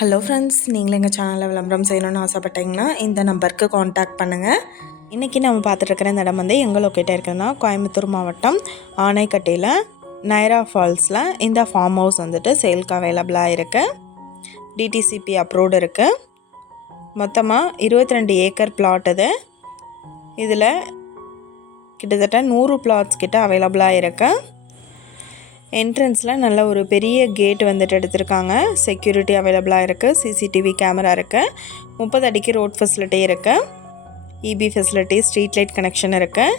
Hello friends, நீங்களும் எங்கள் சேனலில் விளம்பரம் செய்யணும்னு ஆசைப்பட்டீங்கன்னா இந்த நம்பருக்கு காண்டாக்ட் பண்ணுங்கள். இன்றைக்கி நம்ம பார்த்துட்ருக்கிற இந்த இடம் வந்து எங்கே லொக்கேட்டாக இருக்குதுன்னா கோயம்புத்தூர் மாவட்டம் ஆனைக்கட்டியில் நைரா ஃபால்ஸில் இந்த ஃபார்ம் ஹவுஸ் வந்துட்டு சேல்க்கு அவைலபிளாக இருக்குது. டிடிசிபி அப்ரூவ்டு இருக்குது. மொத்தமாக 22 ஏக்கர் பிளாட் இது. இதில் கிட்டத்தட்ட 100 பிளாட்ஸ் கிட்ட அவைலபிளாக இருக்குது. என்ட்ரன்ஸில் நல்ல ஒரு பெரிய கேட் வந்துட்டு எடுத்திருக்காங்க. செக்யூரிட்டி அவைலபிளாக இருக்குது. சிசிடிவி கேமரா இருக்குது. 30 அடிக்கு ரோட் ஃபெசிலிட்டி இருக்குது. EB facility, street light connection இருக்குது.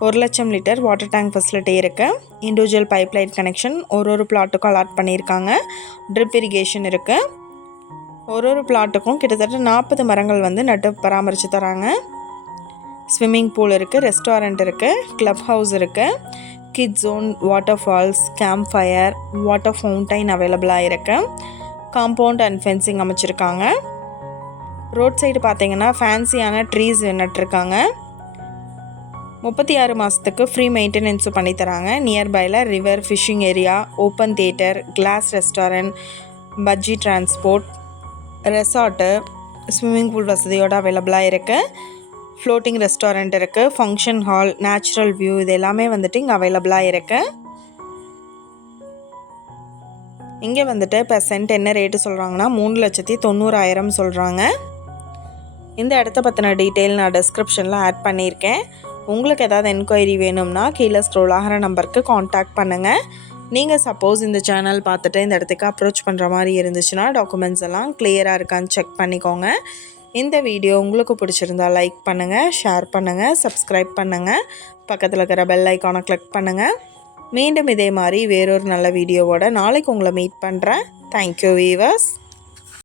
1,00,000 லிட்டர் வாட்டர் டேங்க் ஃபெசிலிட்டி இருக்குது. இண்டிவிஜுவல் பைப் லைட் கனெக்ஷன் ஒரு பிளாட்டுக்கும் அலாட் பண்ணியிருக்காங்க. ட்ரிப் இரிகேஷன் இருக்குது. ஒரு பிளாட்டுக்கும் கிட்டத்தட்ட 40 மரங்கள் வந்து நட்டு பராமரித்து தராங்க. ஸ்விம்மிங் பூல் இருக்குது. ரெஸ்டாரண்ட் இருக்குது. க்ளப் ஹவுஸ் இருக்குது. Kid zone, water falls, camp fire, water fountain அவைலபிளாக இருக்குது. காம்பவுண்ட் அண்ட் ஃபென்சிங் அமைச்சிருக்காங்க. ரோட் சைடு பார்த்திங்கன்னா ஃபேன்சியான ட்ரீஸ் நட்டுருக்காங்க. 36 மாதத்துக்கு ஃப்ரீ மெயின்டெனன்ஸும் பண்ணித்தராங்க. நியர்பையில் river, fishing area, open theatre, glass restaurant, பஜ்ஜி டிரான்ஸ்போர்ட், ரெசார்ட்டு, ஸ்விம்மிங் பூல் வசதியோடு அவைலபிளாக இருக்குது. ஃப்ளோட்டிங் ரெஸ்டாரண்ட் இருக்குது. ஃபங்க்ஷன் ஹால், நேச்சுரல் வியூ, இது எல்லாமே வந்துட்டு இங்கே அவைலபிளாக இருக்குது. இங்கே வந்துட்டு இப்போ சென்ட் என்ன ரேட்டு சொல்கிறாங்கன்னா 3,90,000 சொல்கிறாங்க. இந்த இடத்த பற்றின டீட்டெயில் நான் டிஸ்கிரிப்ஷனில் ஆட் பண்ணியிருக்கேன். உங்களுக்கு ஏதாவது என்கொயரி வேணும்னா கீழே ஸ்க்ரோல் ஆகிற நம்பருக்கு காண்டாக்ட் பண்ணுங்கள். நீங்கள் சப்போஸ் இந்த சேனல் பார்த்துட்டு இந்த இடத்துக்கு அப்ரோச் பண்ணுற மாதிரி இருந்துச்சுன்னா டாக்குமெண்ட்ஸ் எல்லாம் கிளியராக இருக்கான்னு செக் பண்ணிக்கோங்க. இந்த வீடியோ உங்களுக்கு பிடிச்சிருந்தால் லைக் பண்ணுங்கள், ஷேர் பண்ணுங்கள், சப்ஸ்கிரைப் பண்ணுங்கள், பக்கத்தில் இருக்கிற பெல் ஐக்கானை கிளிக் பண்ணுங்கள். மீண்டும் இதே மாதிரி வேறொரு நல்ல வீடியோவோட நாளைக்கு உங்களை மீட் பண்ணுறேன். Thank you viewers.